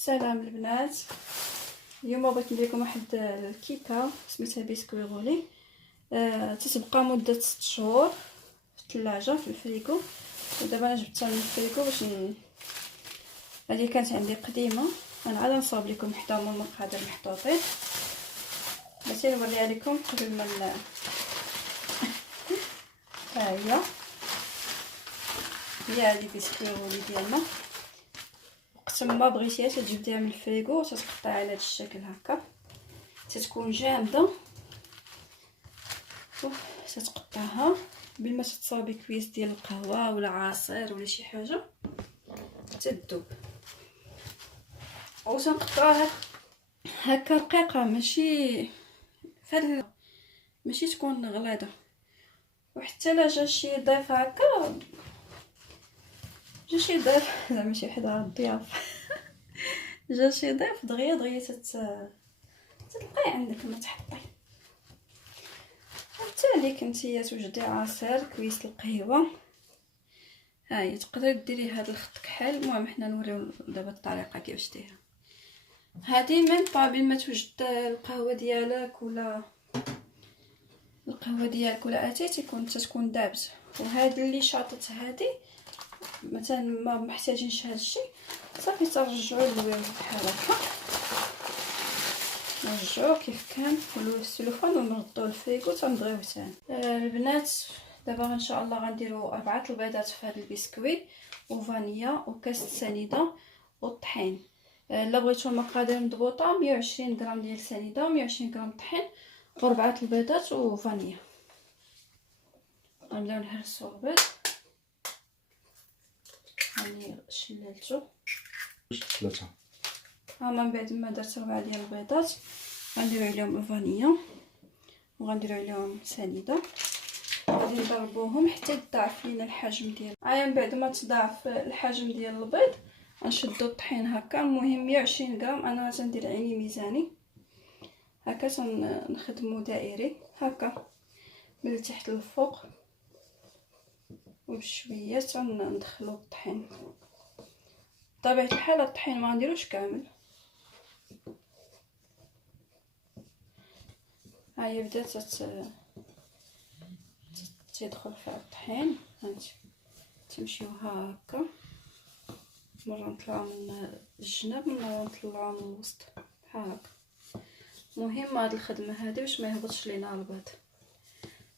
سلام البنات. اليوم بغيت ندير لكم واحد الكيكه سميتها بسكوي غولي. تتبقى مده 6 شهور في الثلاجه في الفريكو. ودابا انا جبتها من الفريكو باش هذه كانت عندي قديمه. انا عاد نصاوب لكم حدا من المقادير محطوطين باش نوريها لكم قبل ما ها هي هذه بسكوي غولي ديالنا. وقت ما بغيتيها تجبديها من الفريكو وتتقطعها على هذا الشكل هكا، تتكون جامده وتتقطعها قبل ما تتصاوبي كويس ديال القهوه ولا عصير ولا شي حاجه تذوب. وتنقطعوها هكا رقيقه، ماشي ماشي تكون غليظه. وحتى لا جا شي ضيف هكا، جا شي ضيف زعما شي حدا الضياف جا شي ضيف دغيا تلقاي عندك ما تحطي. حتى ليك نتيا توجدي عصير كويس القهوه، ها هي تقدري ديري هذا الخط كحل. المهم حنا نوريو دابا الطريقه كيفاش ديرها. هذه من قبل ما توجد القهوه ديالك ولا اتاي تكون دابز. وهاد اللي شاطت هذه مثلا ما محتاجينش هذا الشيء، صافي ترجعوا للويل بحال هكا، نرجعوه كيف كان ولو السلوفان ونردوه للفريكو تنبغيوه ثاني. البنات دابا ان شاء الله غنديروا 4 البيضات في هذا البسكويت وفانيا وكاس السنيده والطحين. الا بغيتو المقادير مضبوطه 120 غرام ديال السنيده، 120 غرام طحين، و4 البيضات وفانيا. غنبداو نهرسوا البيض. هاني شللتو 3. من بعد ما درت 4 ديال البيضات غنديروا عليهم الفانيا وغنديروا عليهم سنيده، غادي نضربوهم حتى يتضاعف لينا الحجم ديال من بعد ما تضاعف الحجم ديال البيض غنشدو الطحين هكا. المهم 120 غرام. انا غندير عيني ميزاني هكا، تنخدمو دائري هكا من التحت للفوق وبشويه تندخلو الطحين. بطبيعه الحال الطحين ما نديروش كامل. هاهي بدات تيدخل فيها الطحين. هانتي تمشيو هكا، مره نطلعو من الجناب مره نطلعو من الوسط بحال هكا. مهم هاد الخدمه هادي باش ما يهبطش لينا البيض،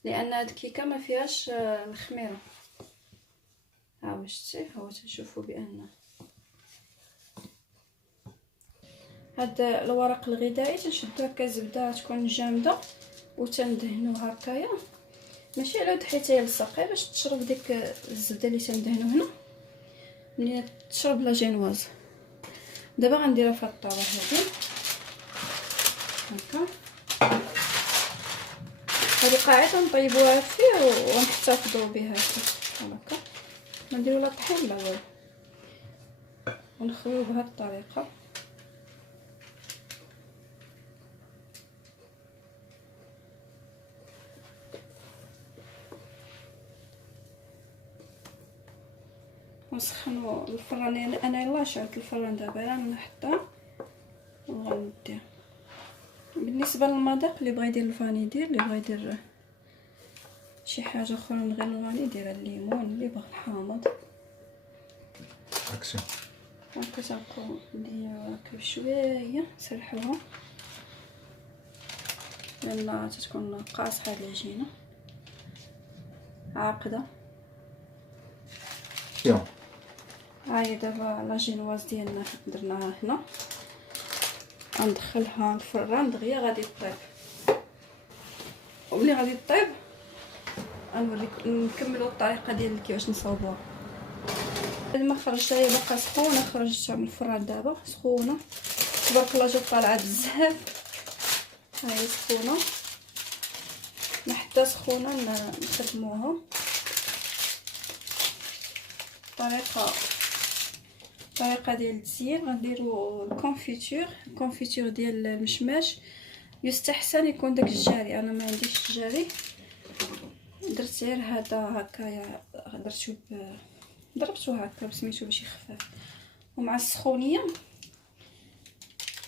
لان هاد الكيكه ما فيهاش الخميره. ها واش شتي، هو تنشوفوا بان هاد الورق الغذائي تنشدو هكا زبده تكون جامده وتندهنو هكايا، ماشي على ود حتى يلصق، باش تشرب ديك الزبده اللي تندهنو هنا ملي تشرب لا جينواز. دابا غنديرها في الطاوه هذه هكا. هذه قاعده نطيبوها فيه ونحتفظوا بها هكا. ما نديرو لا طحين لا والو، ونخويو بهذه الطريقه. ونسخنوا الفران. انا يلاه شعلت الفران دابا نحطها وغندير. بالنسبه للمذاق اللي بغى يدير الفاني يدير، اللي بغى يدير شي حاجه اخرى من غير الفاني يدير الليمون، اللي بغى الحامض اكسيون. هكا تنبقاو نديرو هكا بشويه نسرحوها، لان تتكون قاصحه هاد العجينه عاقده. يلا هاهي دابا لا جينواز ديالنا درناها هنا، غندخلها الفران دغيا غادي طيب. وملي غادي طيب غنوريكم نكملوا الطريقه ديال كيفاش نصاوبوها. بعد ما خرجتها هي باقا سخونه، خرجتها من الفران دابا سخونه تبارك الله، جات طالعه بزاف. هاهي سخونه، حتى سخونه نخدموها. الطريقه ديال التزيين غنديروا الكونفيتور ديال المشماش. يستحسن يكون داك الجاري، انا ما عنديش الجاري، درت غير هذا هكايا، ضربته هكا بسميتو باش يخفف. ومع السخونيه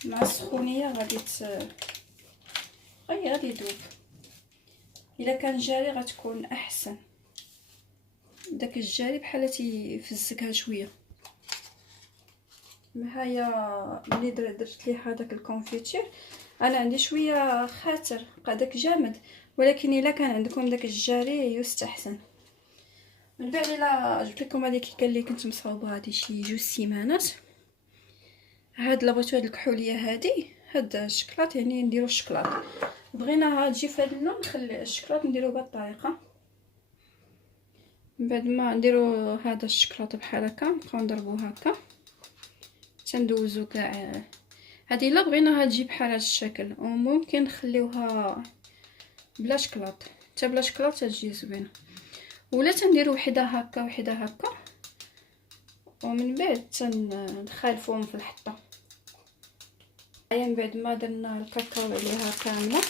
مع السخونيه غادي يذوب. الا كان جاري غتكون احسن، داك الجاري بحال تيفزكها شويه. هيا ملي درت ليه هذاك الكونفيتير، انا عندي شويه خاطر بقى داك جامد، ولكن الا كان عندكم داك الجاري يستحسن. من بعد الا جبت لكم هذيك كان اللي كنت مصاوبه هذه شي 2 سيمانات، هاد لابغيتو هاد الكحوليه هادي، هاد الشكلاط يعني نديرو الشكلاط، بغيناها تجي في هاد اللون نخلي الشكلاط نديرو بهاد الطريقه. من بعد ما نديرو هذا الشكلاط بحال هكا نبقاو نضربو هكا تندوزو كاع. هذه الا بغيناها تجي بحال هذا الشكل، وممكن نخليوها بلا شكلاط، حتى بلا شكلاط تجي زوينه، ولا تنديرو وحده هكا وحده هكا، ومن بعد تنخالفوهم في الحطه. هيا من بعد ما درنا الكاكاو عليها كامله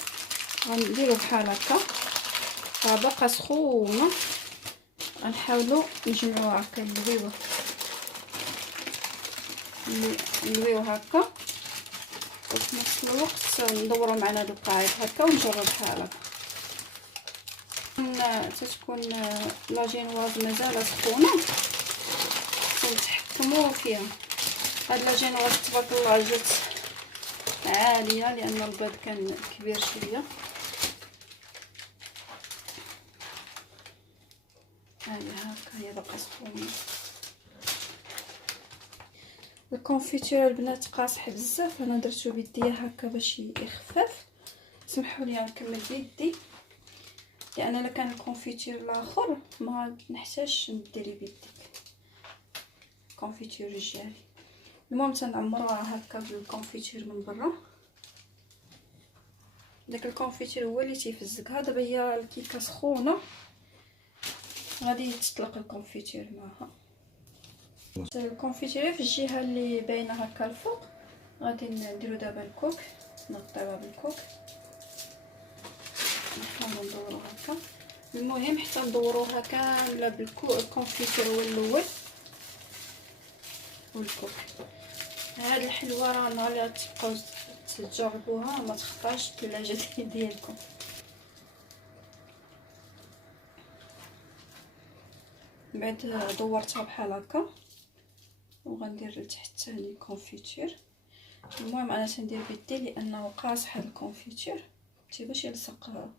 غنديرو بحال هكا، باقا سخونه، غنحاولوا نجمعوها هكا نلويو هكا، وفي نفس الوقت ندورو معنا هاد القاعد هكا ونجرب بحال هكا. تتكون لاجينواز مازال سخونه تنتحكموا فيها. هاد لاجينواز تبارك الله جات عاليه لان البيض كان كبير شويه. هكا هي باقا سخونه. الكونفيتير البنات قاصح بزاف، انا درتو بيديا هكا باش يخفف. سمحوا لي نكمل بيدي، لان الا كان الكونفيتير الاخر ما نحتاجش نديري بيديك الكونفيتير الجاري. المهم تنعمروها هكا بالكونفيتير من برا، داك الكونفيتير هو اللي تيفزكها. دابا هي الكيكه سخونه غادي تطلق الكونفيتير معها. الكونفيتير في الجهه اللي باينه هكا الفوق غادي نديرو دابا الكوك، نغطيوها بالكوك نحاولوا ندورو هكا. المهم حتى ندوروها كامله بالكونفيتير هو الاول والكوك. هاد الحلوه راه نهار اللي تبقاو تجربوها ما تخطاش الثلاجه ديالكم. بعد دورتها بحال هكا وغندير لتحت ثاني كونفيتير. المهم انا تندير بيدي لانه قاصح هذا الكونفيتير باش يلصق،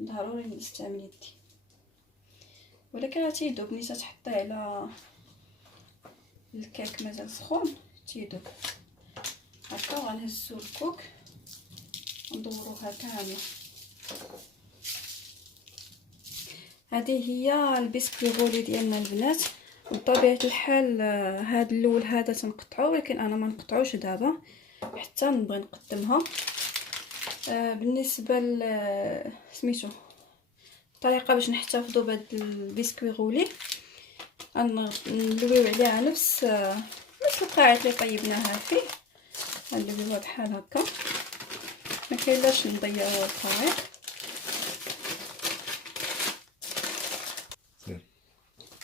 ضروري نستعمل يدي، ولكن راه تيذوب ملي تحطيه على الكيك مازال سخون تيذوب هكا. وغنهزو الكوك وندوروها كامله. هذه هي البسكوي غولي ديالنا البنات. بطبيعه الحال هذا الاول هذا تنقطعو، ولكن انا ما نقطعوش دابا حتى نبغي نقدمها. بالنسبه سميتو الطريقه باش نحتفظوا بهذا البسكوي غولي، نلويو عليها نفس القاعده اللي طيبناها فيه، نديروها بحال هكا، ما كاينلاش نضيعوا القواعد.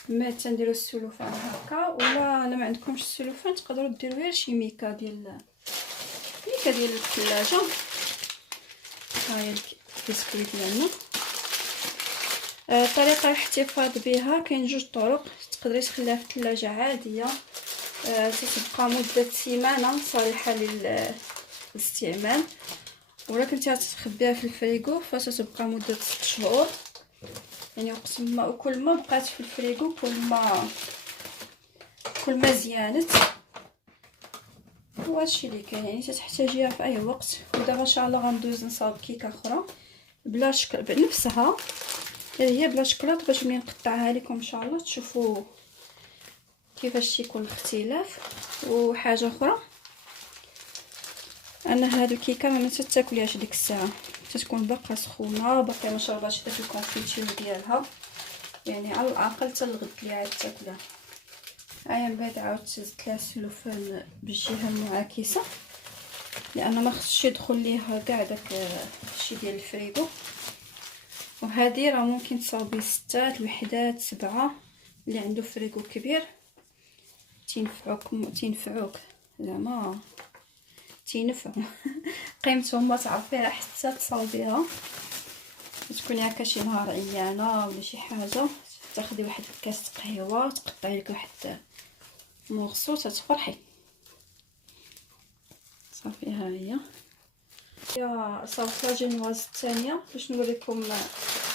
ما تنديروا السلوفان هكا، ولا الا ما عندكمش السلوفان تقدروا ديروا غير شي ميكا ديال الثلاجه. ها هي البسكويت ديالنا. طريقه الاحتفاظ بها كاين جوج طرق. تقدري تخليها في الثلاجه عاديه تتبقى مده سيمانه صالحه للاستعمال، ولا كنتي غتخبيها في الفريغو فتتبقى مده 6 شهور. يعني وقت ما وكل ما بقات في الفريغو كل ما زيانت. وهادشي اللي كاين، يعني تحتاجيها في اي وقت. ودابا ان شاء الله غندوز نصاوب كيكه اخرى بلا شكل بنفسها، هي بلا شكلاط، باش ملي نقطعها لكم ان شاء الله تشوفوا كيفاش تيكون الاختلاف. وحاجه اخرى ان هاد الكيكه ما تاكليهاش ديك الساعه، تتكون باقا سخونه، باقي ما شرباتش داك الكونفيتير ديالها، يعني على الاقل حتى الغد اللي عاد تاكلها. من بعد عاودت زدت لها السلوفان بالجهه المعاكسه، لان ما خصش يدخل ليها كاع داك الشي ديال الفريغو. وهذه راه ممكن تصاوبي 6 الوحدات 7 اللي عنده فريغو كبير تينفعوك زعما تينفع. قيمتهم ما تعرفيها حتى تصاوبيها. تكوني هكا شي نهار عيانه ولا شي حاجه، تاخدي واحد كاس قهوه، تقطعي لك واحد مورسو، تتفرحي. صافي ها هي صافي لاجينواز الثانيه باش نوريكم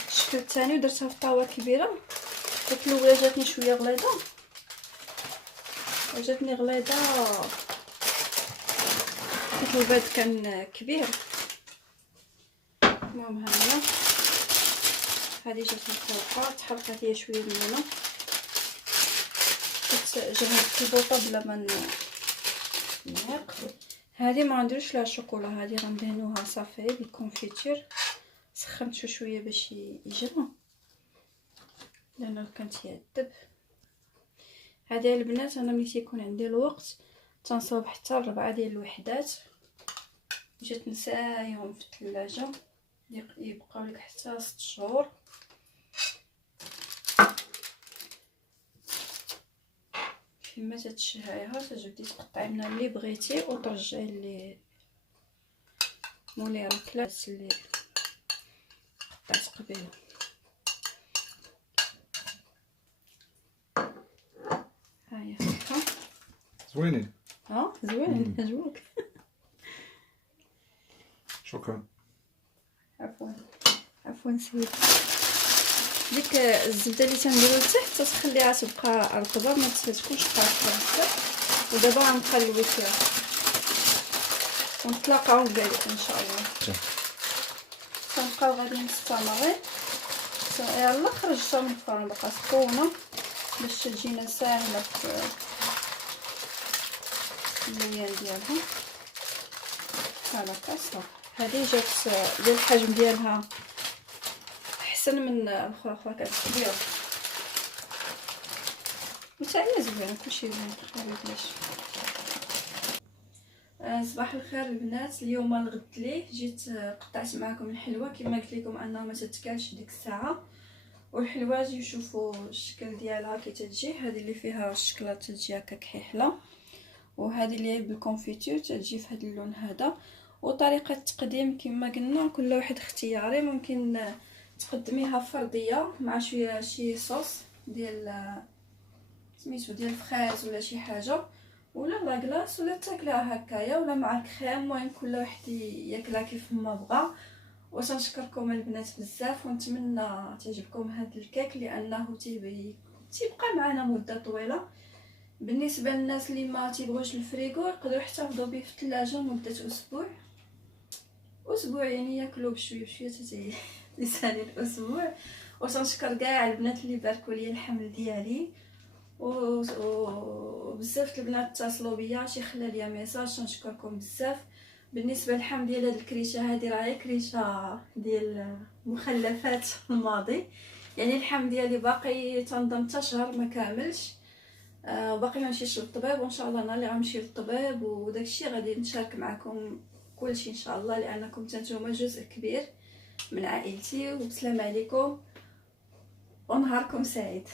الشكل الثاني. ودرتها في طاوه كبيره. ديك الاولى جاتني شويه غليظه، ديك البيض كان كبير. المهم ها هي هذه جات الفوقه، تحرقت ليا شويه المونه. جهزت البوطه بلا ما نعيق. هذه ما نديروش لها شوكولا، هذه غندهنوها صافي بالكونفيتير. سخنت شويه باش يجرى لانه كان تيعذب. هذه البنات انا ملي تيكون عندي الوقت تنصاوب حتى 4 ديال الوحدات. جات نسايهم في الثلاجه يبقاو لك حتى 6 شهور. كما تتشهيها تجبدي تقطعي منها اللي بغيتي وترجعي اللي مولي الكلاس اللي قطعت قبيله. هاهي هكا زوينين. زوين عجبوك. شكرا. عفوا سيدي. ديك الزبده اللي تنديرو لتحت تخليها تبقى رطبه ما تكونش طايحه بزاف. ودابا غنقلبو فيها ونتلاقاو لذلك ان شاء الله. تنبقاو غادي نستمرين. يلا خرجتها من الفرن بقى سخونه باش تجينا ساهله في الليان ديالها. هكا صافي. هذه جات ديال الحجم ديالها احسن من الاخرى كانت كبيره وتا هي زوينه، كلشي زوين مكنخليوش. صباح الخير البنات. اليوم الغد ليه جيت قطعت معكم الحلوه كما قلت لكم انها ما تتكالش ديك الساعه. والحلوه جيو شوفوا الشكل ديالها كي تجي. هذه اللي فيها الشكلاط تجي هكا كحيحله، وهذه اللي هي بالكونفيتور تجي في هذا اللون هذا. وطريقه التقديم كما قلنا كل واحد اختياري. ممكن تقدميها فرديه مع شي صوص ديال سميتو ديال الفخاز ولا شي حاجه، ولا لاكلاص، ولا تاكلها هكايا ولا مع الكريم. المهم كل واحد ياكلها كيف ما بغى. وتنشكركم البنات بزاف ونتمنى تعجبكم هذا الكيك لانه تيبقى معنا مده طويله. بالنسبه للناس اللي ما تيبغوش الفريغو يقدروا يحتفظوا به في الثلاجه مده اسبوع يعني ياكلوا بشويه بشويه لساني الاسبوع. وتنشكر كاع البنات اللي باركوا لي الحمل ديالي وبزاف البنات اتصلوا بيا شي خلى لي ميساج، تنشكركم بزاف. بالنسبه للحم ديال هاد الكريشه، هذه راهي كريشه ديال مخلفات الماضي، يعني اللحم ديالي باقي تنظم حتى شهر ما كاملش. باقي ما مشيتش للطبيب، وان شاء الله نهار اللي غنمشي للطبيب وداكشي غادي نشارك معكم كلشي ان شاء الله، لانكم نتوما جزء كبير من عائلتي. وبسلام عليكم ونهاركم سعيد.